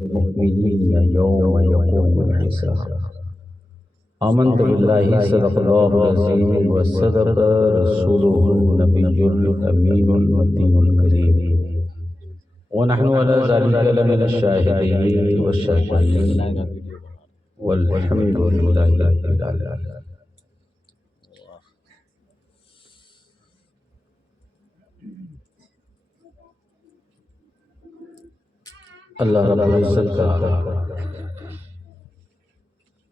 المؤمنين يوم يقوم الحساب. آمنت بالله صدق الله العظيم وصدق رسوله النبي الأمين المتين الكريم ونحن على ذلك لمن الشاهدين والشاكرين والحمد لله رب العالمين. اللہ رب العزت کا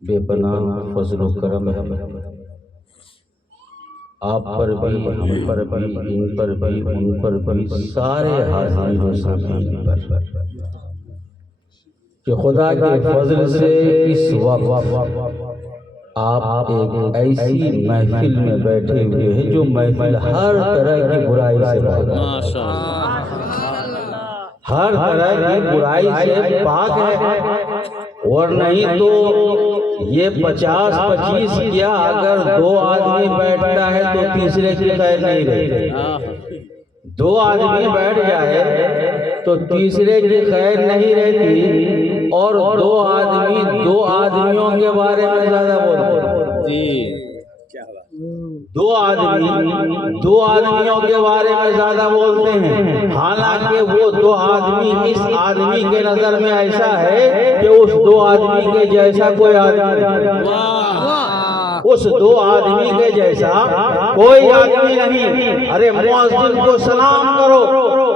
بے پناہ فضل و کرم ہے، آپ پر بھی، ہم پر بھی، ان پر بھی، ان پر بھی، سارے حاضرین و سامعین پر، کہ خدا کے فضل سے اس وقت آپ ایک ایسی محفل میں بیٹھے ہوئے ہیں جو محفل ہر طرح کی برائی سے پاک ہے، ہر طرح کی برائی سے پاک ہے. اور نہیں تو یہ 50-25 کیا اگر 2 آدمی بیٹھتا ہے تو تیسرے کی خیر نہیں رہتی. 2 آدمی بیٹھ جائے تو تیسرے کی خیر نہیں رہتی، اور 2 آدمیوں کے بارے میں زیادہ بولتے ہیں. 2 آدمیوں کے بارے میں زیادہ بولتے ہیں، حالانکہ وہ 2 آدمی اس آدمی کے نظر میں ایسا ہے کہ اس 2 آدمی کے جیسا کوئی آدمی نہیں، اس 2 آدمی کے جیسا کوئی آدمی نہیں. ارے مؤذن کو سلام کرو،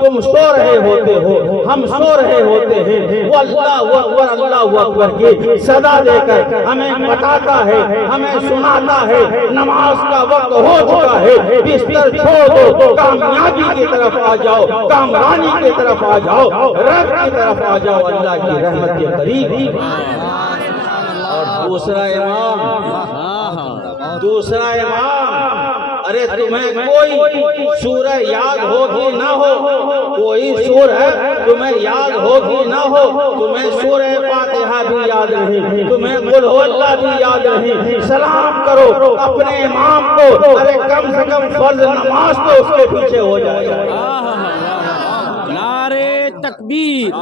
تم سو رہے ہوتے ہو، ہم سو رہے ہوتے ہیں، وہ اللہ اکبر اللہ اکبر کی صدا دے کر ہمیں بتاتا ہے، ہمیں سناتا ہے نماز کا وقت ہو چکا ہے، بستر چھوڑ دو، کامیابی کی طرف آ جاؤ، کامرانی کی طرف آ جاؤ، رب کی طرف آ جاؤ، اللہ کی رحمت کے قریب. اور دوسرا امام، ارے تمہیں کوئی سورہ یاد ہوگی نہ ہو، کوئی سورہ تمہیں یاد ہوگی نہ ہو، تمہیں سورہ فاتحہ بھی یاد نہیں، تمہیں قل ہو اللہ بھی یاد نہیں، سلام کرو اپنے امام کو. ارے کم سے کم فرض نماز تو اس کے پیچھے ہو جائے. نعرے تکبیر،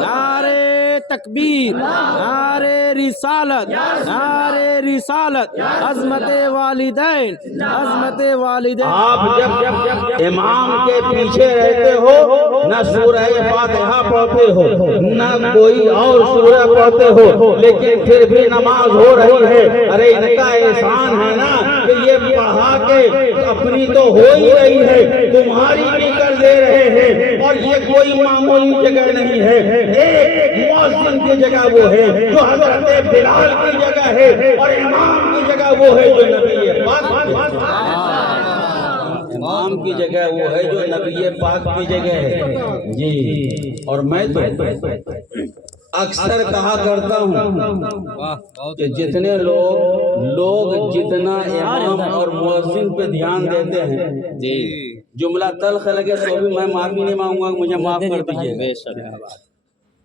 نعرے تکبیر، نعرے رسالت، نعرے رسالت، عظمت والدین، عظمت والدین. آپ جب امام کے پیچھے رہتے ہو نہ سورہ فاتحہ پڑھتے ہو نہ کوئی اور سورہ پڑھتے ہو، لیکن پھر بھی نماز ہو رہی ہے. ارے ان کا احسان ہے نا کہ یہ پڑھا کے اپنی تو ہو ہی رہی ہے، تمہاری بھی کر دے رہے ہیں. اور یہ کوئی معمولی جگہ نہیں ہے، ایک مؤذن کی جگہ وہ ہے جو حضرت بلال کی جگہ ہے، اور امام کی جگہ وہ ہے جو نبی پاک، امام کی جگہ وہ ہے جو نبی پاک کی جگہ ہے. جی، اور میں تو اکثر کہا کرتا ہوں کہ جتنے لوگ جتنا امام اور مؤذن پہ دھیان دیتے ہیں، جملہ تلخ لگے تو بھی میں معافی نہیں مانگوں گا، مجھے معاف کر دیجیے.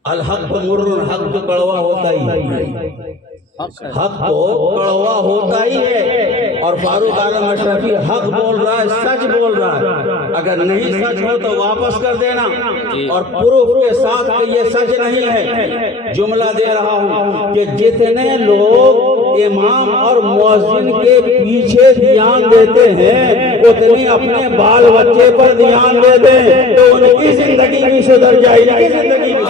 الحق مر، حق تو کڑوا ہوتا ہی ہے، حق تو کڑوا ہوتا ہی ہے. اور فاروق اعظم اشرفی حق بول رہا ہے، سچ بول رہا ہے. اگر نہیں سچ ہو تو واپس کر دینا، اور پروف کے ساتھ کہ یہ سچ نہیں ہے. جملہ دے رہا ہوں کہ جتنے لوگ امام اور مؤذن کے پیچھے دھیان دیتے ہیں، اتنے اپنے بال بچے پر دھیان دے دیں تو ان کی زندگی بھی سدھر جائے گی. زندگی بھی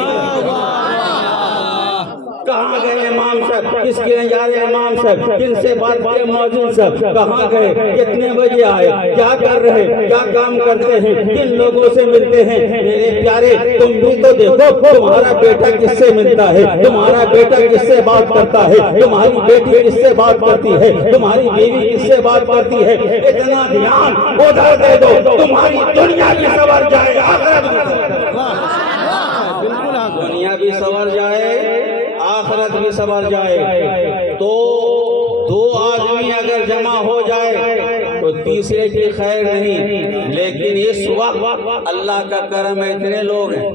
کہاں گئے امام صاحب، کس کے جا رہے امام صاحب، کن سے بات کیے مؤذن صاحب، کہاں گئے، کتنے بجے آئے، کیا کر رہے، کیا کام کرتے ہیں، کن لوگوں سے ملتے ہیں. میرے پیارے تم بھی تو دیکھو تمہارا بیٹا کس سے ملتا ہے، تمہارا بیٹا کس سے بات کرتا ہے، تمہاری بیٹی کس سے بات کرتی ہے، تمہاری بیوی کس سے بات کرتی ہے. اتنا دھیان ادھر دے دو، تمہاری دنیا بھی سنور جائے، آخرت بھی سنور جائے. دنیا بھی سنور جائے، آخرت بھی سنور جائے. تو 2 آدمی اگر جمع ہو جائے تو تیسرے کی خیر نہیں. لیکن اس وقت اللہ کا کرم ہے، اتنے لوگ ہیں،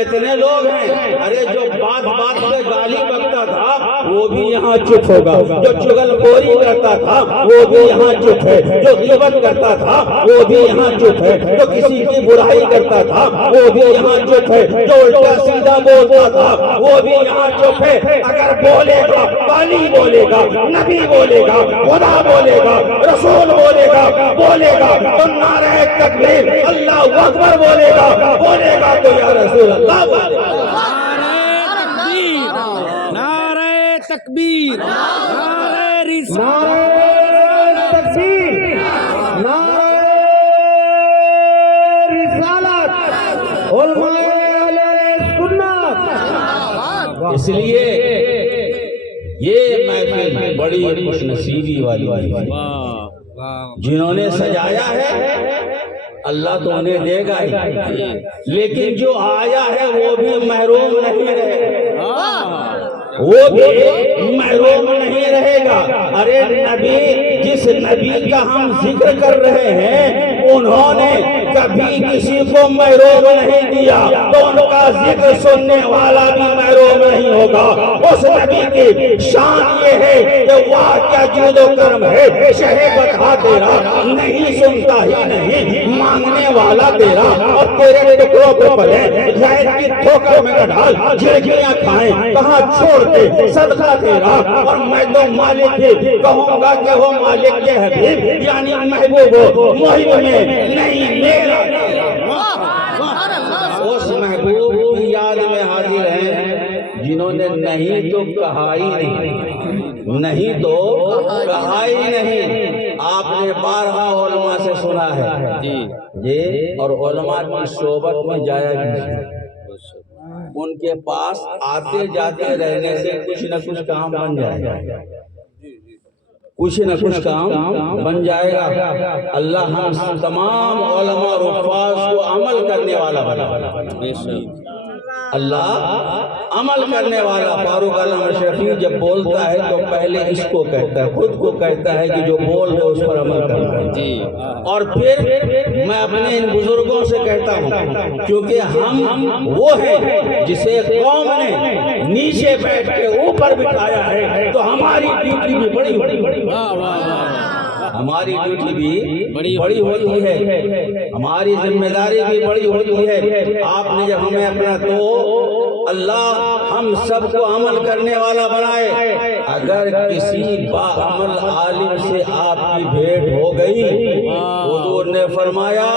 اتنے لوگ ہیں. ارے جو بات پہ گالی بکتا تھا وہ بھی یہاں چپ ہوگا، جو چغلخوری کرتا تھا وہ بھی یہاں چپ ہے، جو غیبت کرتا تھا وہ بھی یہاں چپ ہے، جو کسی کی برائی کرتا تھا وہ بھی یہاں چپ ہے، جو الٹا سیدھا بولتا تھا وہ بھی یہاں چپ ہے۔ اگر بولے گا، والی بولے گا، نبی بولے گا، خدا بولے گا، رسول بولے گا تو نعرہ تکبیر اللہ اکبر بولے گا تو یا رسول اللہ بولے گا۔ نعرہ تکبیر، نعرہ رسالت، نعرہ تکبیر، نعرہ رسالت، علماء اہل سنت۔ اس لیے یہ محفل بڑی خوش نصیبی والی ہے، جنہوں نے سجایا ہے اللہ تو انہیں دے گا ہی، لیکن جو آیا ہے وہ بھی محروم نہیں رہے گا، وہ بھی محروم نہیں رہے گا۔ ارے نبی، جس نبی کا ہم ذکر کر رہے ہیں انہوں نے کبھی کسی کو محروم نہیں کیا، تو ان کا ذکر سننے والا بھی محروم نہیں ہوگا۔ اس نبی کی شان یہ ہے کہ واہ کیا جود و کرم ہے، شہ بتا تیرا نہیں سنتا ہی نہیں، مانگنے والا تیرا اور تیرے ٹکڑوں پہ پڑے، غیر کی ٹھوکر میں ڈال، جھڑکیاں کھائیں کہاں چھوڑ کے صدقہ تیرا، اور میں تو مالک ہی کہوں گا کہ وہ مالک کے حبیب یعنی محبوب محب میں نہیں میرا۔ اس محبوب کی یاد میں حاضر ہیں جنہوں نے نہیں تو کہا ہی نہیں، نہیں تو کہا ہی نہیں۔ آپ نے بارہا علماء سے سنا ہے جی، اور علماء کی صحبت میں جایا کیجیے، ان کے پاس آتے جاتے رہنے سے کچھ نہ کچھ کام بن جائے گا، کچھ نہ کچھ کام بن جائے گا۔ اللہ ہم تمام علماء اور حفاظ کو عمل کرنے والا بنا، اللہ عمل کرنے والا۔ فاروق اعظم شفیع جب بولتا ہے تو پہلے اس کو کہتا ہے، خود کو کہتا ہے کہ جو بول رہے اس پر عمل کرنا ہے، اور پھر میں اپنے ان بزرگوں سے کہتا ہوں کیونکہ ہم وہ ہیں جسے قوم نے نیچے بیٹھ کے اوپر بٹھایا ہے، تو ہماری ڈیوٹی بھی بڑی ہوتی ہے، ہماری ڈیوٹی بھی بڑی ہوتی ہے، ہماری ذمہ داری بھی بڑی ہوتی ہے۔ آپ نے جب ہمیں اپنا تو اللہ ہم سب کو عمل کرنے والا بنائے، اگر کسی باعمل عالم سے آپ کی بھیٹ ہو گئی، حضور نے فرمایا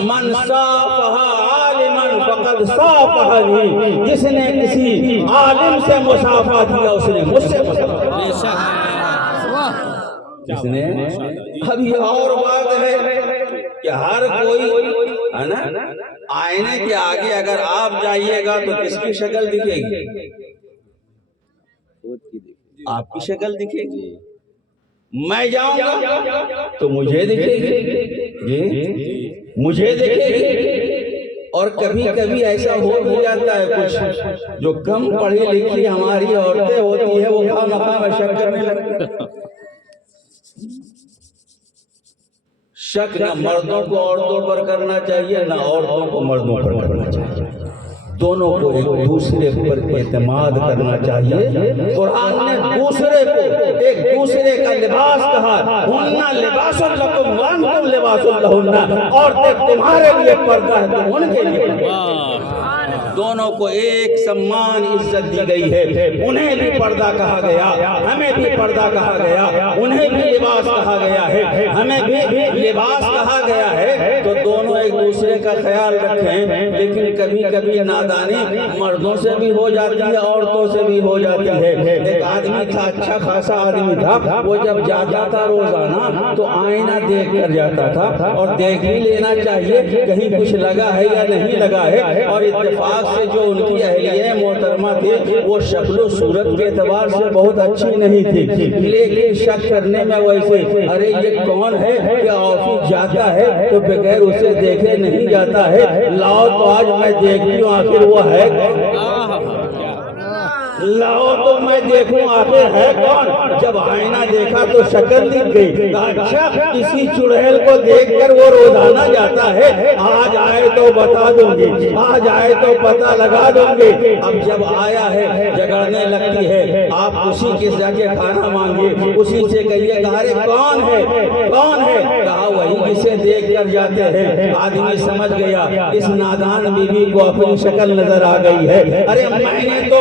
من صافح عالما فقد صافحنی، جس نے کسی عالم سے مصافحہ کیا اس نے مجھ سے مصافحہ، جس نے۔ اب یہ اور بات ہے کہ ہر کوئی ہے نا، آئینے کے آگے اگر آپ جائیے گا تو کس کی شکل دکھے گی؟ آپ کی شکل دکھے گی۔ میں جاؤں گا تو مجھے دکھے گی، مجھے دکھے گی۔ اور کبھی کبھی ایسا ہو بھی جاتا ہے کچھ جو کم پڑھی لکھی ہماری عورتیں ہوتی ہیں وہ خواہ میں شک کرنے لگتی ہیں۔ شک نہ مردوں کو عورتوں پر کرنا چاہیے، نہ عورتوں کو مردوں پر کرنا چاہیے، دونوں کو ایک دوسرے پر اعتماد کرنا چاہیے۔ قرآن نے دوسرے کو ایک دوسرے کا لباس کہا، ہننا لباس لکم وانتم لباس لہن، عورتیں تمہارے لیے پردہ ہے تم ان کے لیے پردہ۔ دونوں کو ایک سمان عزت دی گئی ہے، انہیں بھی پردہ کہا گیا، ہمیں بھی پردہ کہا گیا، انہیں بھی لباس کہا گیا ہے، ہمیں بھی لباس کہا گیا ہے۔ تو دونوں ایک دوسرے کا خیال رکھیں، لیکن کبھی کبھی نادانی مردوں سے بھی ہو جاتی ہے، عورتوں سے بھی ہو جاتی ہے۔ ایک آدمی تھا، اچھا خاصا آدمی تھا، وہ جب جاتا تھا روزانہ تو آئینہ دیکھ کر جاتا تھا، اور دیکھ ہی لینا چاہیے کہیں کچھ لگا ہے یا نہیں لگا ہے۔ اور اتفاق سے جو ان کی اہلیہ محترمہ تھی وہ شکل و صورت کے اعتبار سے بہت اچھی نہیں تھی، لیکن شک کرنے میں ویسے ارے یہ کون ہے کہ آفس جاتا ہے تو بغیر اسے دیکھے نہیں جاتا ہے، لاؤ تو آج میں دیکھتی ہوں آخر وہ ہے۔ لاؤ تو میں دیکھوں آخر ہے کون. جب آئینہ دیکھا تو شکل دکھ گئی. اچھا کسی چڑیل کو دیکھ کر وہ روزانہ جاتا ہے, آج آئے تو بتا دوں گی, آج آئے تو پتہ لگا دوں گی. اب جب آیا ہے جگڑنے لگتی ہے, آپ اسی کے جگہ کھانا مانگیے, اسی سے کہیے ارے کون ہے کون ہے, کہا وہی جسے دیکھ کر جاتے ہیں. آدمی سمجھ گیا اس نادان بیوی کو اپنی شکل نظر آ گئی ہے. ارے میں نے تو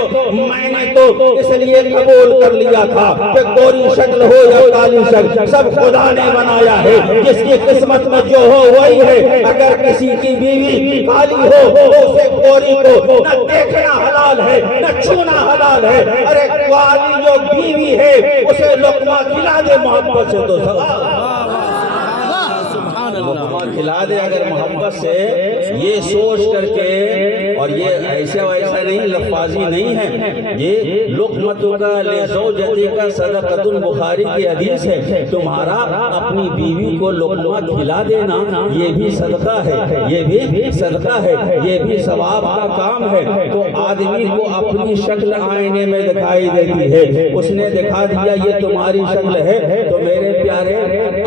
اس لیے قبول کر لیا تھا کہ گوری شکل ہو یا کالی شکل سب خدا نے بنایا ہے, جس کی قسمت میں جو ہو وہی ہے. اگر کسی کی بیوی کالی ہو تو اسے گوری کو نہ دیکھنا حلال ہے نہ چھونا حلال ہے. ارے کالی جو بیوی ہے اسے لقمہ کھلا دے محبت سے تو لقمہ کھلا دے اگر محبت سے, یہ سوچ کر کے. اور یہ ایسا ویسا نہیں, لفاظی نہیں ہے, یہ لقمتوں کا لزوجتی کا صدقۃ بخاری کی حدیث ہے. تمہارا اپنی بیوی کو لقمہ کھلا دینا یہ بھی صدقہ ہے, یہ بھی صدقہ ہے, یہ بھی ثواب کا کام ہے. تو آدمی کو اپنی شکل آئینے میں دکھائی دیتی ہے, اس نے دکھا دیا یہ تمہاری شکل ہے. تو میرے پیارے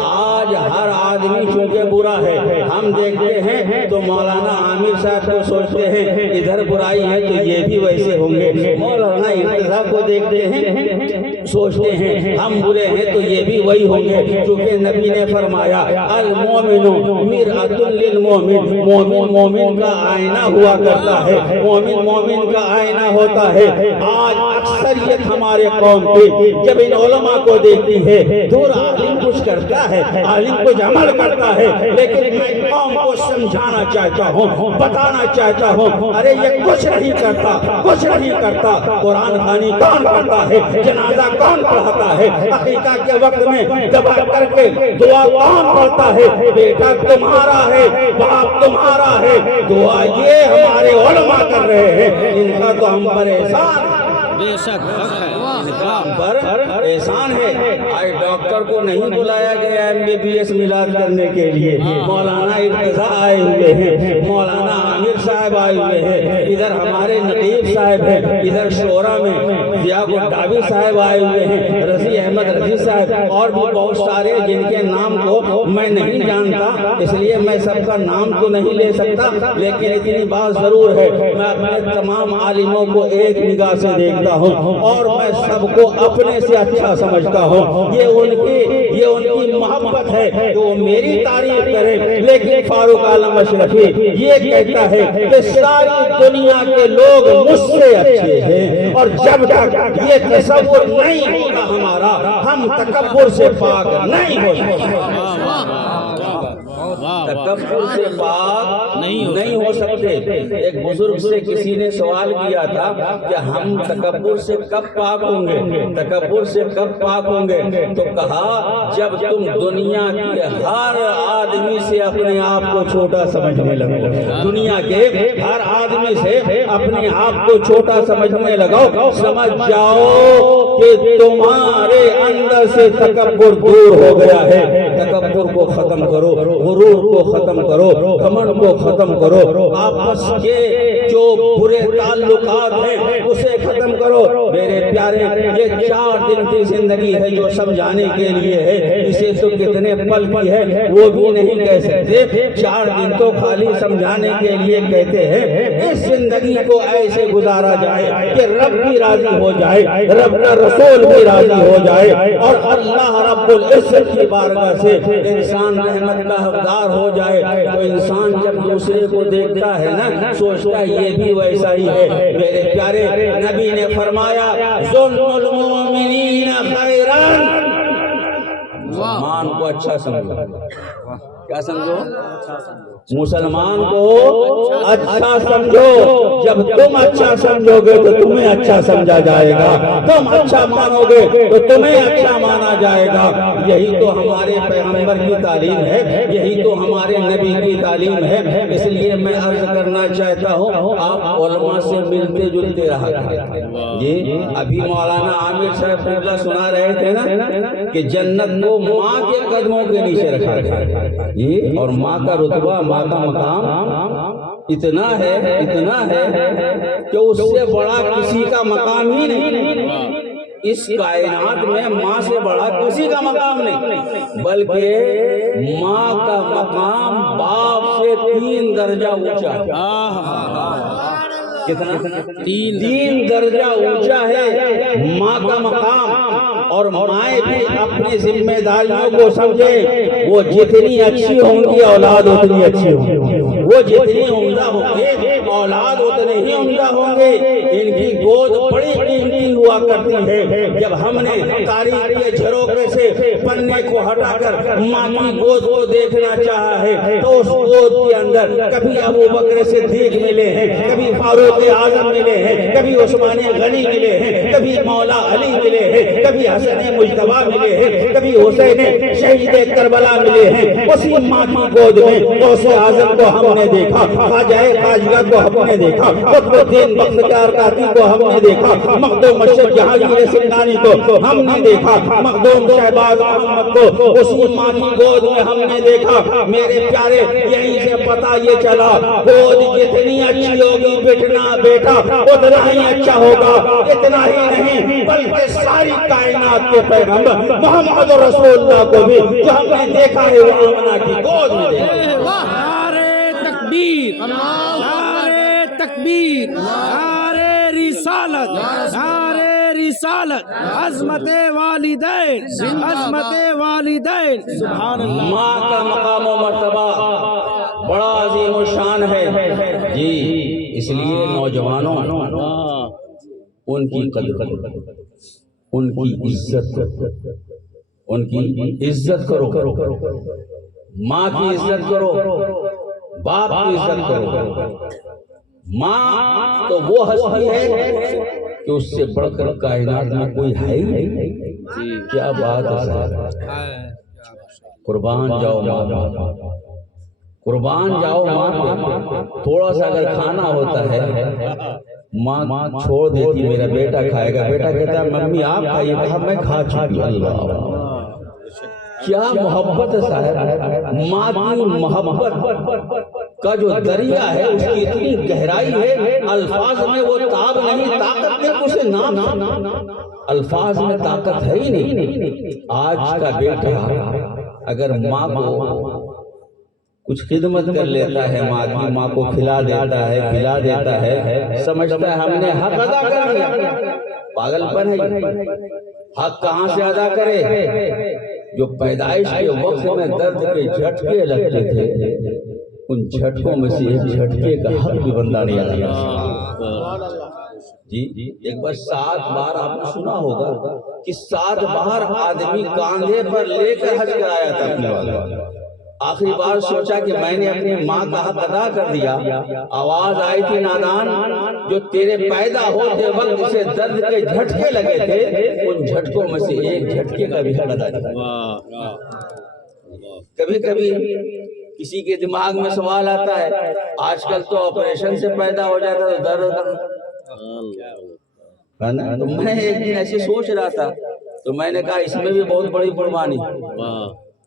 آج ہر آدمی چونکہ برا ہے, ہم دیکھتے ہیں تو مولانا عامر صاحب کو سوچتے ہیں ادھر برائی ہے تو یہ بھی ویسے ہوں گے. مولانا ارتضیٰ کو دیکھتے ہیں سوچتے ہیں ہم برے ہیں تو یہ بھی وہی ہوں گے. چونکہ نبی نے فرمایا المومن مرآۃ للمومن, مومن مومن کا آئینہ ہوا کرتا ہے, مومن مومن کا آئینہ ہوتا ہے. آج اکثریت ہمارے قوم کی جب ان علماء کو دیکھتی ہے دور عالم کچھ کرتا ہے, عالم کچھ عمل کرتا ہے, لیکن میں قوم کو سمجھانا چاہتا ہوں, بتانا چاہتا ہوں ارے یہ کچھ نہیں کرتا, کچھ نہیں کرتا. قرآن خوانی کون کرتا ہے, جنازہ کون پڑھاتا ہے, عقیقہ کے وقت میں دبا کر کے دعا کون پڑھتا ہے, بیٹا تمہارا ہے, باپ تمہارا ہے, دعا یہ ہمارے علماء کر رہے ہیں. ان کا تو ہم پر احسان بے شک پر احسان ہے. آج ڈاکٹر کو نہیں بلایا گیا MBBS میلاد کرنے کے لیے, مولانا ارتضیٰ آئے ہوئے ہیں, مولانا عامر صاحب آئے ہوئے ہیں, ادھر ہمارے نقیب صاحب ہیں, ادھر شورا میں ضیاء الدعوی صاحب آئے ہوئے ہیں, رضی احمد رضی صاحب, اور بھی بہت سارے جن کے نام کو میں نہیں جانتا, اس لیے میں سب کا نام تو نہیں لے سکتا. لیکن اتنی بات ضرور ہے میں اپنے تمام عالموں کو ایک نگاہ سے دیکھتا ہوں اور میں سب کو اپنے سے اچھا سمجھتا ہوں. یہ ان کی محبت ہے کہ وہ میری تعریف کرے. لیکن فاروق عالم اشرفی یہ کہتا ہے کہ ساری دنیا کے لوگ مجھ سے اچھے ہیں, اور جب تک یہ تصور نہیں ہوگا ہمارا ہم تکبر سے پاک نہیں ہو سکتے. تکبر سے پاک نہیں ہو سکتے. ایک بزرگ سے کسی نے سوال کیا تھا کہ ہم تکبر سے کب پاک ہوں گے, تکبر سے کب پاک ہوں گے, تو کہا جب تم دنیا کے ہر آدمی سے اپنے آپ کو چھوٹا سمجھنے لگو, دنیا کے ہر آدمی سے اپنے آپ کو چھوٹا سمجھنے لگو, سمجھ جاؤ کہ تمہارے اندر سے تکبر دور ہو گیا ہے. تکبر کو ختم کرو, غرور کو ختم کرو, گھمنڈ کو ختم کرو, آپس کے جو برے تعلقات ہیں اسے ختم کرو. میرے پیارے یہ 4 دن کی زندگی ہے جو سمجھانے کے لیے ہے, اسے تو کتنے پل کی ہے وہ بھی نہیں کہہ سکتے. 4 دن تو خالی سمجھانے کے لیے کہتے ہیں. اس زندگی کو ایسے گزارا جائے کہ رب بھی راضی ہو جائے, رب کا رسول بھی راضی ہو جائے, اور اللہ رب العزت کی بارگاہ سے انسان رحمت کا حقدار ہو جائے. تو انسان جب دوسرے کو دیکھتا ہے نا سوچتا ہے یہ بھی ویسا ہی ہے. میرے پیارے نبی نے فرمایا ظن المؤمنین خیران, مسلمان کو اچھا سمجھو. کیا سمجھو؟ مسلمان کو اچھا سمجھو. جب تم اچھا سمجھو گے تو تمہیں اچھا سمجھا جائے گا, تم اچھا مانو گے تو تمہیں اچھا مانا جائے گا. یہی تو ہمارے پیغمبر کی تعلیم ہے, یہی تو ہمارے نبی کی تعلیم ہے. اس لیے میں عرض کرنا چاہتا ہوں آپ علماء سے ملتے جلتے رہا کریں. جی ابھی مولانا عامر صاحب سنا رہے تھے نا کہ جنت کو ماں کے قدموں کے نیچے رکھا گیا, اور ماں کا رتبہ, ماں کا مقام اتنا ہے کہ اس سے بڑا کسی کا مقام ہی نہیں، اس کائنات میں ماں سے بڑا کسی کا مقام نہیں، بلکہ ماں کا مقام باپ سے 3 درجہ اونچا ہے۔ کتنا؟ 3 درجہ اونچا ہے ماں کا مقام۔ اور مائیں بھی اپنی ذمہ داریوں کو سمجھے، وہ جتنی اچھی ہوں گی اولاد اتنی اچھی ہوں گی، وہ جتنی عمدہ ہوں گے اولاد اتنے ہی عمدہ ہوں گے۔ ان کی گود بڑی قیمتی ہوا کرتی ہے۔ جب ہم نے تاریخ کے جھروکے سے پنے کو ہٹا کر ماں کی گود کو دیکھنا چاہا ہے تو اس گود کے اندر کبھی ابو بکر صدیق ملے ہیں، کبھی فاروق اعظم ملے ہیں، کبھی عثمان غنی ملے ہیں، کبھی مولا علی ملے ہیں، کبھی حسن مجتبیٰ ملے ہیں، کبھی حسین شہید کربلا ملے ہیں۔ اسی ماں کی گود میں غوث اعظم کو ہم نے دیکھا، خواجہ خواجہ کو ہم نے دیکھا، قطب الدین بختیار کاکی کو ہم نے دیکھا، مخدوم مشرق جہانگیر سمنانی کو ہم نے دیکھا، مخدوم شہباز محمد کو اسی ماں کی گود میں ہم نے دیکھا۔ میرے پیارے یہیں سے پتہ یہ چلا گود جتنی اچھی ہوگی بٹنا بیٹا اتنا ہی اچھا ہوگا۔ اتنا ہی نہیں بلکہ ساری کائنات کے پیغمبر محمد رسول اللہ کو بھی جو ہم نے دیکھا ہے وہ آمنہ کی گود میں دیکھا۔ نعرے تکبیر، نعرے تکبیر، نعرے رسالت، نعرے رسالت، عظمت والدین، عظمت والدین، سبحان اللہ۔ ماں کا مقام و مرتبہ بڑا عظیم و شان ہے جی، اس لیے نوجوانوں ان کی قدر، ان کی عزت، ان کی عزت کرو، ماں کی عزت کرو، باپ کی عزت کرو۔ ماں تو وہ ہستی ہے کہ اس سے بڑھ کر کائنات میں کوئی ہے ہی نہیں۔ کیا بات ہے، قربان جاؤ ماں، قربان جاؤ ماں پہ۔ تھوڑا سا اگر کھانا ہوتا ہے ماں چھوڑ دیتی، میرا بیٹا کھائے گا، بیٹا کہتا ہے ممی آپ کھائیے، کہا میں کھا چکی۔ اللہ کیا محبت ہے صاحب، ماں کی محبت کا جو دریا ہے اس کی اتنی گہرائی ہے، الفاظ میں وہ تاب نہیں، طاقت نہیں، اسے نام الفاظ میں طاقت ہے ہی نہیں۔ آج کا بیٹا اگر ماں کو کچھ خدمت کر لیتا ہے، ماں کی، ماں کو کھلا دیتا ہے، پلا دیتا ہے، سمجھتا ہے ہم نے حق ادا کر دیا۔ پاگل پن ہے، حق کہاں سے ادا کرے؟ جو پیدائش کے وقت میں درد کے جھٹکے لگتے تھے، ان جھٹکوں میں سے ایک جھٹکے کا حق بھی بندہ نہیں ادا کر سکتا۔ جی ایک بار 7 بار آپ نے سنا ہوگا کہ 7 بار آدمی کاندھے پر لے کر حج کرایا تھا اپنے والد۔ آخری بار سوچا کہ میں نے اپنی ماں کا حق ادا کر دیا، آواز آئی تھی نادان جو تیرے پیدا ہوتے وقت سے درد کے جھٹکے لگے تھے، ان جھٹکوں میں سے ایک جھٹکے کا بھی حق ادا کیا۔ کبھی کبھی کسی کے دماغ میں سوال آتا ہے، آج کل تو آپریشن سے پیدا ہو جاتا ہے تو درد ہے نا، تو میں ایک دن ایسے سوچ رہا تھا تو میں نے کہا اس میں بھی بہت بڑی قربانی،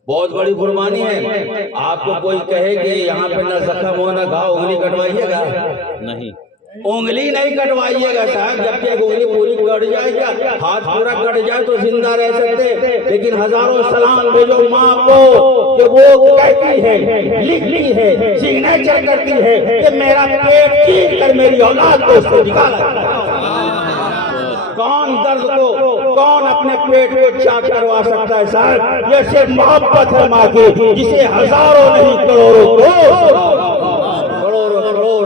بہت بڑی قربانی ہے۔ آپ کو کوئی کہے کہ یہاں پہ نہ زخم ہو نہ گھاؤ، انگلی کٹوائیے گا؟ نہیں، انگلی نہیں کٹوائیے گا صاحب، جب کہ انگلی پوری کٹ جائے گا، ہاتھ پورا کٹ جائے تو زندہ رہ سکتے، لیکن ہزاروں سلام بھیجو ماں کو کہ وہ کہتی ہے، لکھتی ہے، سگنیچر کرتی ہے کہ میرا پیٹ چیر کر میری اولاد کو اس سے نکالا۔ کون درد کو، کون اپنے پیٹ کو چاک کروا سکتا ہے صاحب؟ یہ صرف محبت ہے ماں کی، جسے ہزاروں نہیں کروڑوں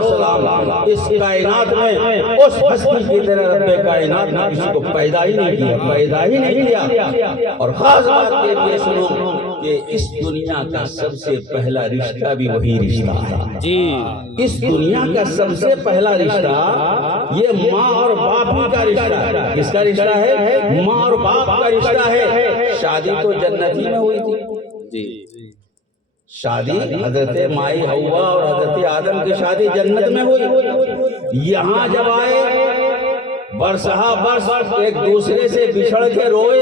سلام۔ اس کائنات میں اس ہستی کی طرح رب کائنات نے کسی کو پیدا ہی نہیں کیا۔ اور خاص بات یہ سنو کہ اس دنیا کا سب سے پہلا رشتہ بھی وہی رشتہ ہے جی۔ اس دنیا کا سب سے پہلا رشتہ یہ ماں اور باپ کا رشتہ ہے۔ کس کا رشتہ ہے؟ ماں اور باپ کا رشتہ ہے۔ شادی تو جنت ہی میں ہوئی تھی جی، شادی حضرت مائی حوا اور حضرت آدم کی شادی جنت میں ہوئی۔ یہاں جب آئے برسہ برس ایک دوسرے سے بچھڑ کے روئے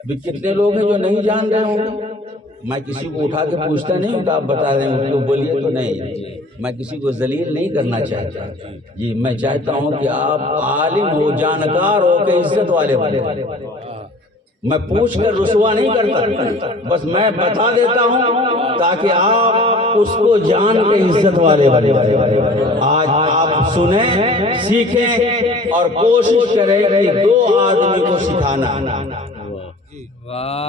ابھی کتنے لوگ ہیں جو نہیں جان رہے ہوں؟ میں کسی کو اٹھا کے پوچھتا نہیں ہوں کہ آپ بتا رہے ہیں، تو بولیے تو نہیں، میں کسی کو ذلیل نہیں کرنا چاہتا جی، میں چاہتا ہوں کہ آپ عالم ہو، جانکار ہو کہ عزت والے بنے۔ میں پوچھ کر رسوا نہیں کرتا، بس میں بتا دیتا ہوں تاکہ آپ اس کو جان کے عزت والے بنے۔ آج آپ سنیں، سیکھیں اور کوشش کریں کہ 2 آدمی کو سکھانا،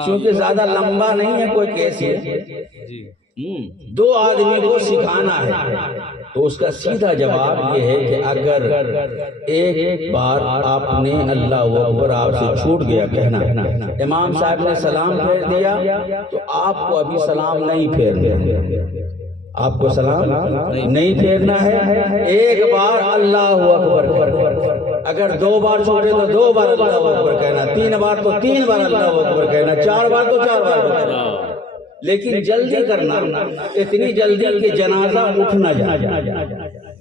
کیونکہ زیادہ لمبا نہیں ہے کوئی کیس ہے، 2 آدمی کو سکھانا ہے۔ تو اس کا سیدھا جواب یہ ہے کہ اگر ایک بار آپ نے اللہ اکبر آپ سے چھوٹ گیا کہنا، امام صاحب نے سلام پھیر دیا تو آپ کو ابھی سلام نہیں پھیرنا، آپ کو سلام نہیں پھیرنا ہے، ایک بار اللہ اکبر کہنا۔ اگر 2 بار چھوڑے تو 2 بار اللہ اکبر کہنا، 3 بار تو 3 بار اللہ اکبر کہنا، 4 بار تو 4 بار کہنا، لیکن جلدی کرنا، اتنی جلدی کہ جنازہ اٹھ نہ جائے۔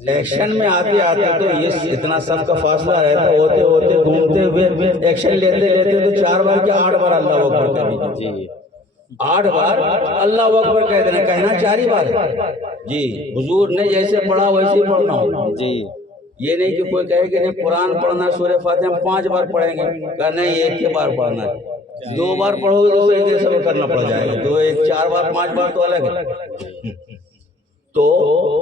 ایکشن میں آتے آتے تو یہ اتنا سب کا فاصلہ رہتا، ہوتے ہوتے گھومتے ہوئے ایکشن لیتے لیتے تو 4 بار کے 8 بار اللہ اکبر کہہ دیجیے، 8 بار اللہ اکبر کہہ دینا، کہنا 4 ہی بار جی، حضور نے جیسے پڑھا ویسے ہی پڑھنا ہو جی۔ یہ نہیں کہ کوئی کہے کہ نہیں قرآن پڑھنا سورہ فاتحہ ہم 5 بار پڑھیں گے، کہا نہیں 1 کے بار پڑھنا ہے، 2 بار پڑھو گے تو ایک جیسا کرنا پڑ جائے گا، 2 1 4 بار 5 بار تو الگ ہے۔ تو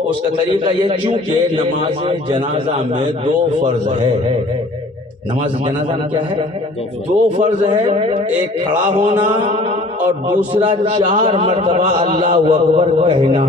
اس کا طریقہ یہ، چونکہ نماز جنازہ میں 2 فرض ہے، نماز جنازہ میں کیا ہے؟ 2 فرض ہے، ایک کھڑا ہونا اور دوسرا 4 مرتبہ اللہ اکبر کہنا۔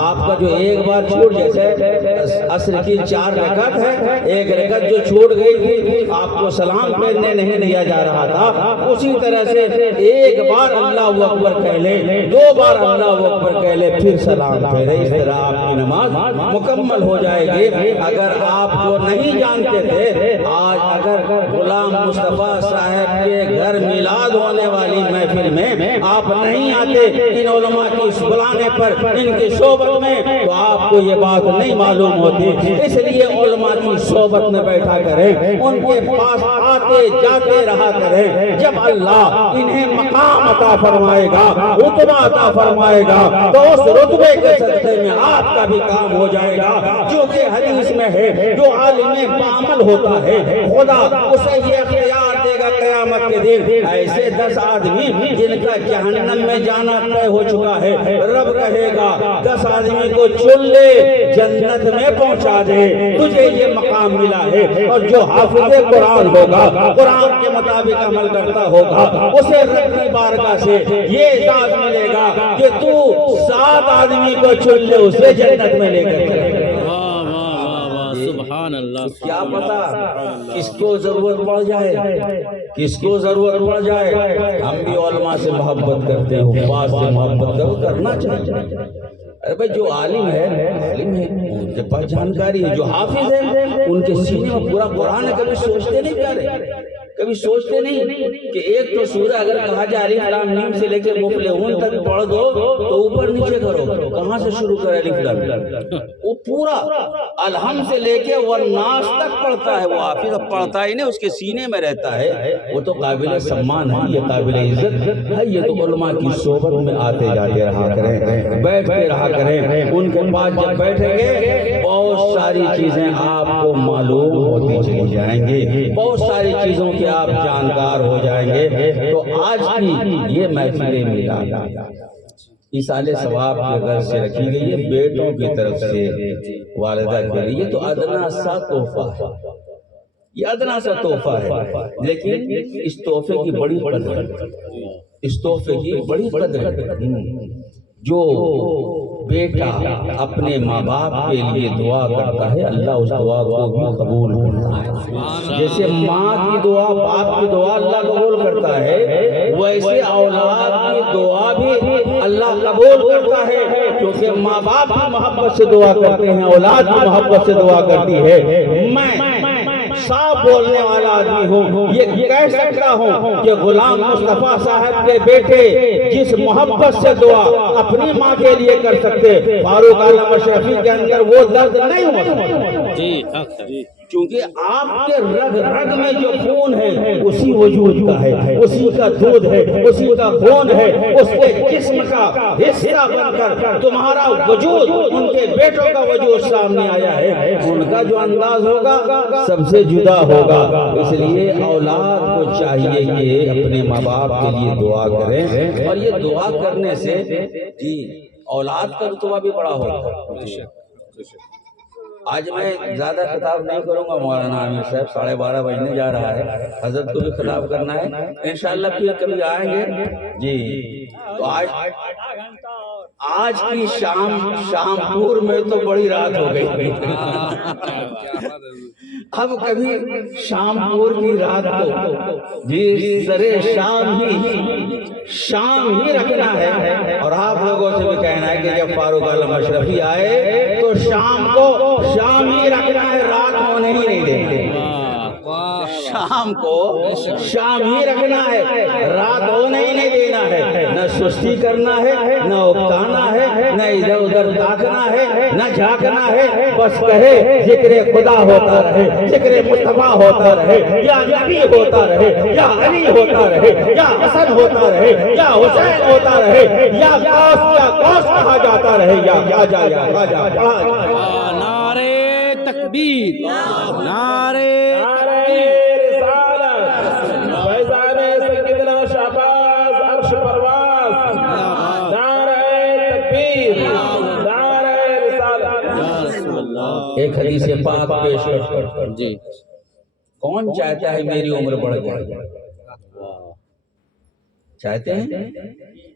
آپ کا جو ایک بار چھوٹ، جیسے عصر کی 4 رکعت ہے، ایک رکعت جو چھوٹ گئی تھی، آپ کو سلام پھیرنے نہیں دیا جا رہا تھا، اسی طرح سے ایک بار اللہ اکبر کہہ لے، 2 بار اللہ اکبر کہہ لے، پھر سلام پھیرے، اس طرح آپ کی نماز مکمل ہو جائے گی۔ اگر آپ کو نہیں جانتے تھے، آج اگر غلام مصطفیٰ صاحب کے گھر میلاد ہونے والی محفل میں آپ نہیں آتے ان علماء کی بلانے پر، ان کی صحبت میں، تو آپ کو یہ بات نہیں معلوم ہوتی۔ اس لیے علماء کی صحبت میں بیٹھا کریں، ان کے پاس آتے جاتے رہا کریں، جب اللہ انہیں مقام عطا فرمائے گا، رتبہ عطا فرمائے گا، تو اس رتبے کے صدقے میں آپ کا بھی کام ہو جائے گا۔ جو کہ حدیث میں ہے، جو عالم بعمل ہوتا ہے خدا اسے یہ اختیار دے گا قیامت کے دن، ایسے 10 آدمی جن کا جہنم میں جانا طے ہو چکا ہے، رب کہے گا 10 آدمی کو چن لے، جنت میں پہنچا دے، تجھے یہ مقام ملا ہے۔ اور جو حافظ قرآن ہوگا، قرآن کے مطابق عمل کرتا ہوگا، اسے رب کی بارگاہ سے یہ اعزاز ملے گا کہ تو 7 آدمی کو چن لے، اسے جنت میں لے کر چلے گا۔ سبحان اللہ، کیا پتا کس کو ضرورت پڑ جائے، کس کو ضرورت پڑ جائے۔ ہم بھی علماء سے محبت کرتے ہیں، حفاظ سے محبت کرنا چاہیے۔ ارے بھائی جو عالم ہے، عالم ہے، ان کے پاس جانکاری ہے، جو حافظ ہے ان کے سینے میں پورا قرآن ہے، کبھی سوچتے نہیں پیارے، کبھی سوچتے نہیں کہ ایک تو سورہ اگر کہا جائے الف لام میم سے لے کے مفلحون تک پڑھ دو تو اوپر نیچے کرو، کہاں سے شروع کرے الف لام میم؟ وہ پورا الحم سے لے کے والناس تک پڑھتا ہے، وہ حافظ پڑھتا ہی نہیں، اس کے سینے میں رہتا ہے، وہ تو قابل سمان ہے، یہ قابل عزت ہے۔ یہ تو علماء کی صحبت میں آتے جاتے رہا کریں، بیٹھتے رہا کریں، ان کے پاس جب بیٹھیں گے بہت ساری چیزیں آپ کو معلوم ہوتی چلی جائیں گی، بہت ساری چیزوں کے آپ جانکار ہو جائیں گے۔ تو آج کی یہ محفل میلاد ایصال ثواب کے غرض سے رکھی گئی ہے، بیٹوں کی طرف سے والدہ کے لیے، تو ادنا سا تحفہ ہے، یہ ادنا سا تحفہ ہے، لیکن اس تحفے کی بڑی قدر ہے، اس تحفے کی بڑی قدر ہے۔ جو بیٹا اپنے ماں باپ کے لیے دعا کرتا ہے، اللہ اس دعا کو بھی قبول کرتا ہے۔ جیسے ماں کی دعا، باپ کی دعا اللہ قبول کرتا ہے، ویسے اولاد کی دعا بھی اللہ قبول کرتا ہے، کیونکہ ماں باپ کی محبت سے دعا کرتے ہیں، اولاد کی محبت سے دعا کرتی ہے۔ میں صاف بولنے والا آدمی ہوں، یہ کہہ سکتا ہوں کہ غلام مصطفیٰ صاحب کے بیٹے جس محبت سے دعا اپنی ماں کے لیے کر سکتے، فاروق اعظم اشرفی کے اندر وہ درد نہیں ہو سکتا۔ جی حق ہے کیونکہ آپ کے رگ رگ میں جو خون ہے اسی وجود کا ہے، اسی کا دودھ ہے، اسی کا خون ہے، اس کے جسم کا حصہ بن کر تمہارا وجود، ان کے بیٹوں کا وجود سامنے آیا ہے، ان کا جو انداز ہوگا سب سے جدا ہوگا۔ اس لیے اولاد کو چاہیے کہ اپنے ماں باپ کے لیے دعا کریں، اور یہ دعا کرنے سے جی اولاد کا رتبہ بھی بڑا ہوگا۔ آج میں زیادہ خطاب نہیں کروں گا مولانا عامر صاحب، 12:30 بجنے جا رہا ہے، حضرت کو بھی خطاب کرنا ہے، انشاءاللہ پھر کبھی آئیں گے جی۔ تو آج کی شامپور میں تو بڑی رات ہو گئی، اب کبھی شامپور کی رات کو جی سرے شام ہی رکھنا ہے، اور آپ لوگوں سے بھی کہنا ہے کہ جب فاروق عالم اشرفی آئے تو شام ہی رکھنا ہے، رات ہونے ہی نہیں دینا، شام کو شام ہی رکھنا ہے، رات ہونے ہی نہیں دینا ہے، نہ سستی کرنا ہے، نہ اکتانا ہے، نہ ادھر ادھر تاکنا ہے، نہ جھانکنا ہے، بس کہے ذکر خدا ہوتا رہے، ذکر مصطفیٰ ہوتا رہے، یا نبی ہوتا رہے، یا علی ہوتا رہے، یا حسن ہوتا رہے، یا حسین ہوتا رہے، یا غوث کہا جاتا رہے، یا خواجہ یا خواجہ۔ نعرے تکبیر، نعرے ایک حدیث پاک پیش کر جی۔ کون چاہتا ہے میری عمر بڑھ جائے؟ چاہتے ہیں؟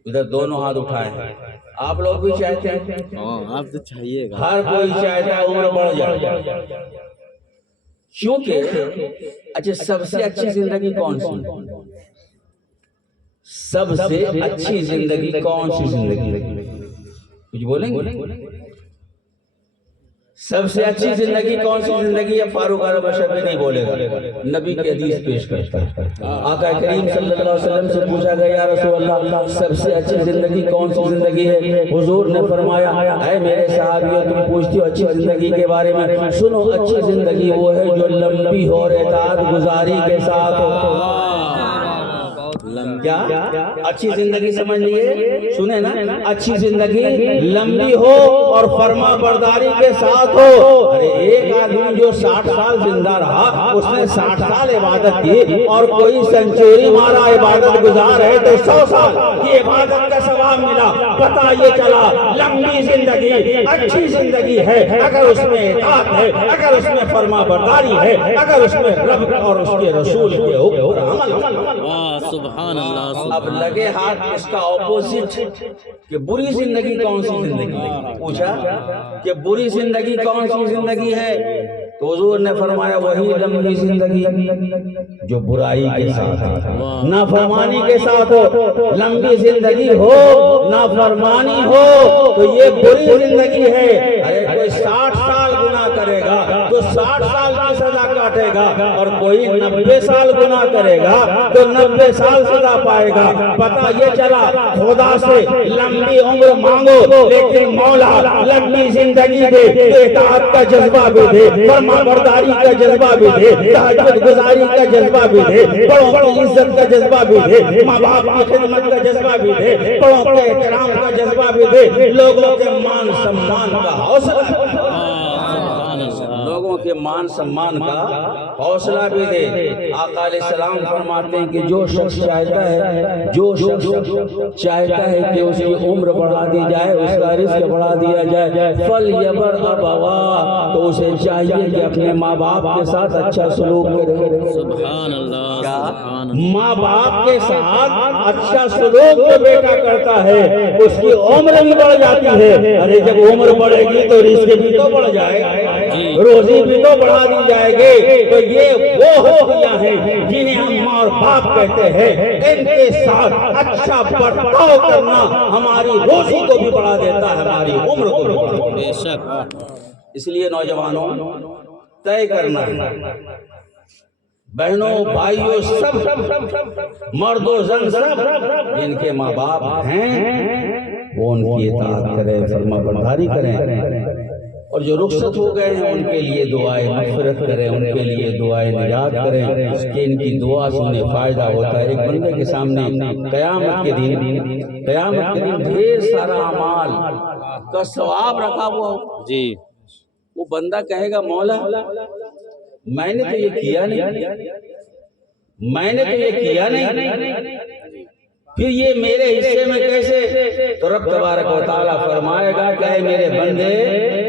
ادھر دونوں ہاتھ اٹھائے ہیں، آپ لوگ بھی چاہتے ہیں؟ آپ تو چاہیے گا، ہر کوئی چاہتا ہے عمر بڑھ جائے، کیونکہ اچھا سب سے اچھی زندگی کون سی؟ سب سے اچھی زندگی کون سی زندگی؟ کچھ بولیں گے؟ سب سے اچھی زندگی کون سی زندگی ہے؟ فاروق عالم اشرفی نہیں بولے گا، نبی کی حدیث پیش کرتا ہے۔ آقا کریم صلی اللہ علیہ وسلم سے پوچھا گیا یا رسول اللہ سب سے اچھی زندگی کون سی زندگی ہے؟ حضور نے فرمایا اے میرے صحابیوں تم پوچھتی ہو اچھی زندگی کے بارے میں، سنو اچھی زندگی وہ ہے جو لمبی ہو اور اطاعت گزاری کے ساتھ ہو۔ کیا اچھی زندگی سمجھ لیے، سنیں نا، اچھی زندگی لمبی ہو اور فرما برداری کے ساتھ ہو۔ ارے ایک آدمی جو 60 سال زندہ رہا، اس نے 60 سال عبادت کی، اور کوئی سنچوری مارا عبادت گزار ہے تو 100 سال کی عبادت کا ثواب ملا۔ پتہ یہ چلا لمبی زندگی اچھی زندگی ہے اگر اس میں اطاعت ہے، اگر اس میں فرما برداری ہے، اگر اس میں رب اور اس کے رسول کے حکم پر عمل ہے۔ سبحان اللہ۔ اب لگے ہاتھ اس کا اپوزٹ کہ بری زندگی کون سی زندگی ہے؟ پوچھا کہ بری زندگی کون سی زندگی ہے؟ تو حضور نے فرمایا وہی لمبی زندگی جو برائی کے ساتھ ہے، نافرمانی کے ساتھ ہو۔ لمبی زندگی ہو نافرمانی ہو تو یہ بری زندگی ہے۔ ارے کوئی 60 سال گناہ کرے گا تو 60 سال کی سزا کاٹے گا، اور کوئی 90 سال گناہ کرے گا تو 90 سال سزا پائے گا۔ پتہ یہ چلا خدا سے لمبی عمر مانگو لیکن مولا لمبی زندگی دے، اطاعت کا جذبہ بھی دے، فرما برداری کا جذبہ بھی دے، تہجد گزاری کا جذبہ بھی دے، بڑوں کی عزت کا جذبہ بھی دے، ماں باپ کی خدمت کا جذبہ بھی دے، بڑوں کے احترام کا جذبہ بھی دے، لوگوں کے مان سمان کا حوصلہ، لوگوں کے مان سمان کا حوصلہ بھی دے۔ آقا علیہ السلام فرماتے ہیں کہ جو شخص چاہتا ہے کہ اس کی عمر بڑھا دی جائے، اس کا رزق بڑھا دیا جائے، فَلْيَبَرْ أَبَوَاهُ، تو اسے چاہیے کہ اپنے ماں باپ کے ساتھ اچھا سلوک کرے۔ سبحان اللہ۔ ماں باپ کے ساتھ اچھا سلوک جو بیٹا کرتا ہے اس کی عمر بھی بڑھ جاتی ہے۔ ارے جب عمر بڑھے گی تو رزق بھی تو بڑھ جائے گا، روزی بھی تو بڑھا دی جائے گی۔ تو یہ وہ حقیقیاں ہیں جنہیں ہم ماں اور باپ کہتے ہیں، ان کے ساتھ اچھا برتاؤ کرنا ہماری روزی کو بھی بڑھا دیتا ہے، ہماری عمر کو بھی بڑھا دیتا ہے۔ بے شک۔ اس لیے نوجوانوں طے کرنا ہے، بہنوں بھائیوں سب، مرد و زن سب، جن کے ماں باپ ہیں وہ ان کی اطاعت کریں، فرما برداری کریں۔ اور جو رخصت ہو گئے ہیں ان کے لیے دعائیں مغفرت کریں، ان کے لیے دعائیں نجات کریں کہ ان کی دعا سے انہیں فائدہ ہوتا ہے۔ ایک بندے کے سامنے قیامت کے دن ڈھیر سارا اعمال کا ثواب رکھا ہوا ہو، جی وہ بندہ کہے گا مولا میں نے تو یہ کیا نہیں، میں نے تو یہ کیا نہیں، پھر یہ میرے حصے میں کیسے؟ تو رب تبارک و تعالیٰ فرمائے گا کہ اے میرے بندے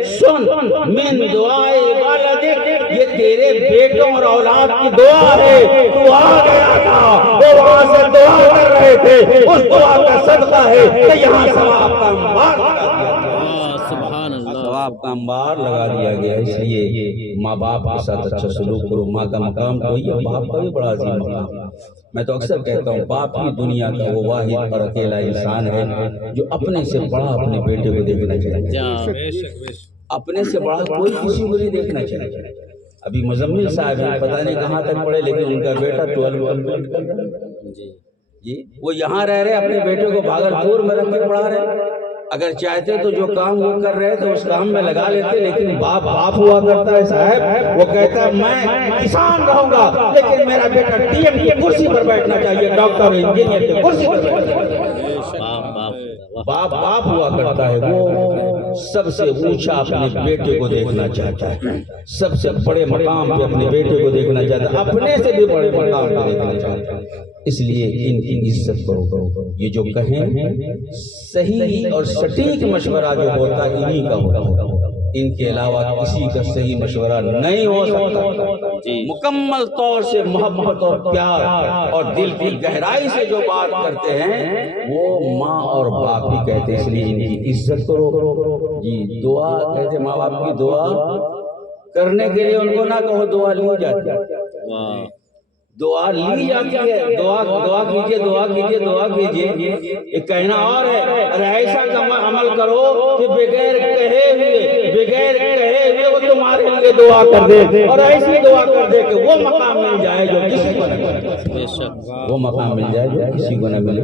سن، من دعائے والدک، یہ تیرے بیٹوں اور اولاد کی دعا ہے، تو آ گیا تھا وہ وہاں سے دعا کر رہے تھے، اس دعا کا صدقہ ہے کہ یہاں ثواب کا انبار لگا دیا گیا، سبحان اللہ، ثواب کا انبار لگا دیا گیا۔ اس لیے ماں باپ کے ساتھ اچھا سلوک کرو، ماں کا مقام تو ہی ہے، باپ کا بھی بڑا عظیم مقام ہے۔ میں تو اکثر کہتا ہوں باپ ہی دنیا کا وہ واحد اور اکیلا انسان ہے جو اپنے سے بڑا اپنے بیٹے کو دیکھنا چاہیے، اپنے سے بڑا کوئی کسی کو نہیں دیکھنا چاہیے۔ ابھی مزمل صاحب ہیں، پتہ نہیں کہاں تک پڑھے لیکن ان کا بیٹا 12 کمپلیٹ کر رہا ہے، جی وہ یہاں رہ رہے اپنے بیٹے کو بھاگلپور میں رکھ کے پڑھا رہے، اگر چاہتے تو جو کام وہ کر رہے تو اس کام میں لگا لیتے، لیکن باپ ہوا کرتا ہے صاحب، وہ کہتا ہے میں کسان رہوں گا لیکن میرا بیٹا ٹی ایم کی کرسی پر بیٹھنا چاہیے، ڈاکٹر انجینئر کی کرسی پر بیٹھنا چاہیے۔ باپ ہوا کرتا ہے، وہ سب سے اونچا اپنے بیٹے کو دیکھنا چاہتا ہے، سب سے بڑے مقام پہ اپنے بیٹے کو دیکھنا چاہتا ہے، اپنے سے بھی بڑے مقام پہ دیکھنا چاہتا ہے۔ اس لیے ان کی عزت کرو، یہ جو کہیں صحیح اور سٹیک مشورہ جو ہوتا ہے انہی کا ہوتا ہے، ان کے علاوہ کسی کا صحیح مشورہ نہیں ہو سکتا۔ مکمل طور سے محبت اور پیار اور دل کی گہرائی سے جو بات کرتے ہیں وہ ماں اور باپ ہی کہتے ہیں، اس لیے ان کی عزت کرو۔ جی دعا کہتے ماں باپ کی دعا کرنے کے لیے ان کو نہ کہو دعا لی جاتی ہے، دعا لی جاتی ہے، دعا کیجئے، ایک کہنا اور ہے، اور ایسا عمل کرو کہ بغیر کہے ہوئے وہ تمہارے لیے دعا کر دے، اور ایسی دعا کر دے کہ وہ مقام مل جائے جو کسی کو نہ ملے، وہ مقام مل جائے جو کسی کو نہ ملے۔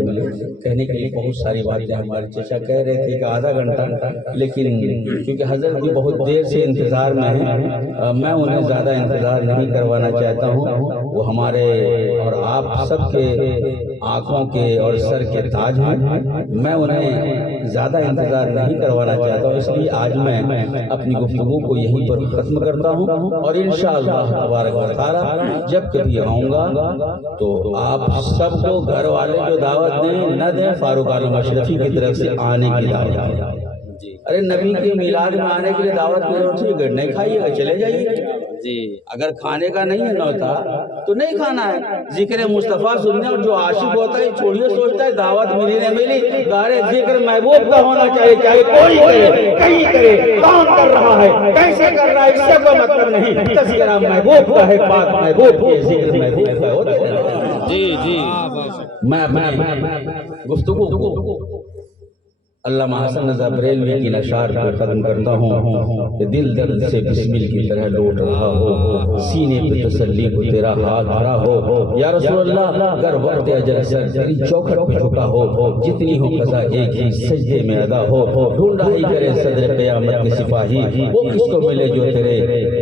کہنے کے لیے بہت ساری باتیں ہمارے چچا کہہ رہے تھے کہ آدھا گھنٹہ، لیکن کیونکہ حضرت بھی بہت دیر سے انتظار میں ہیں، میں انہیں زیادہ انتظار نہیں کروانا چاہتا ہوں، وہ ہمارے اور آپ سب کے آنکھوں کے اور سر کے تاج ہیں، میں انہیں زیادہ انتظار نہیں کروانا چاہتا ہوں، اس لیے آج میں اپنی گفتگو کو یہیں پر ختم کرتا ہوں، اور انشاءاللہ تبارک و تعالی جب کبھی آؤں گا تو آپ سب کو گھر والے جو دعوت دیں نہ دیں، فاروق عالم اشرفی کی طرف سے آنے کی دعوت، ارے نبی کے میلاد میں آنے کے لیے دعوت کی ضرورت ہے، اگر نہیں کھائیے گا چلے جائیے، اگر کھانے کا نہیں ہے نوتا تو نہیں کھانا ہے، ذکر مصطفیٰ سننے، اور جو عاشق ہوتا ہے چھوڑیے سوچتا ہے دعوت ملی نہ ملی، گارے ذکر محبوب کا ہونا چاہیے، چاہے کوئی کرے کہیں کرے، کون کر رہا ہے کیسے کر رہا ہے، اس سے کوئی مطلب نہیں، تذکرہ محبوب کا ہے، پاک محبوب کے ذکر محبوب کا ہوتا ہے۔ میں اپنی گفتگو کو علامہ حسن رضا بریلوی کی نشار پر ختم کرتا ہوں کہ دل درد سے بسمل کی طرح لوٹ رہا ہو، سینے پہ تسلی کو تیرا ہاتھ بھرا ہو، یا رسول اللہ گر وقت اجل سر تیری چوکھٹ پہ جھکا ہو، جتنی ہو قضا ایک ہی سجدے میں ادا ہو، ڈھونڈا ہی کرے صدر قیامت کے سپاہی، وہ کس کو ملے جو تیرے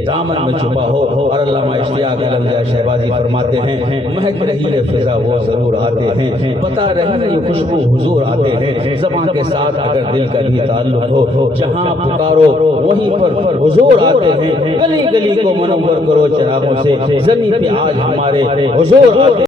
دامن میں چھپا ہو۔ اور علامہ اشتیاق علمزہ شہبازی فرماتے ہیں مہک رہی ہے فضا وہ ضرور آتے ہیں، بتا رہی ہے یہ خوشبو حضور آتے ہیں، زبان کے ساتھ اگر دل کا بھی تعلق ہو، جہاں پکارو وہیں پر حضور آتے ہیں، گلی گلی کو منور کرو چراغوں سے، زمین پہ آج ہمارے حضور آتے ہیں۔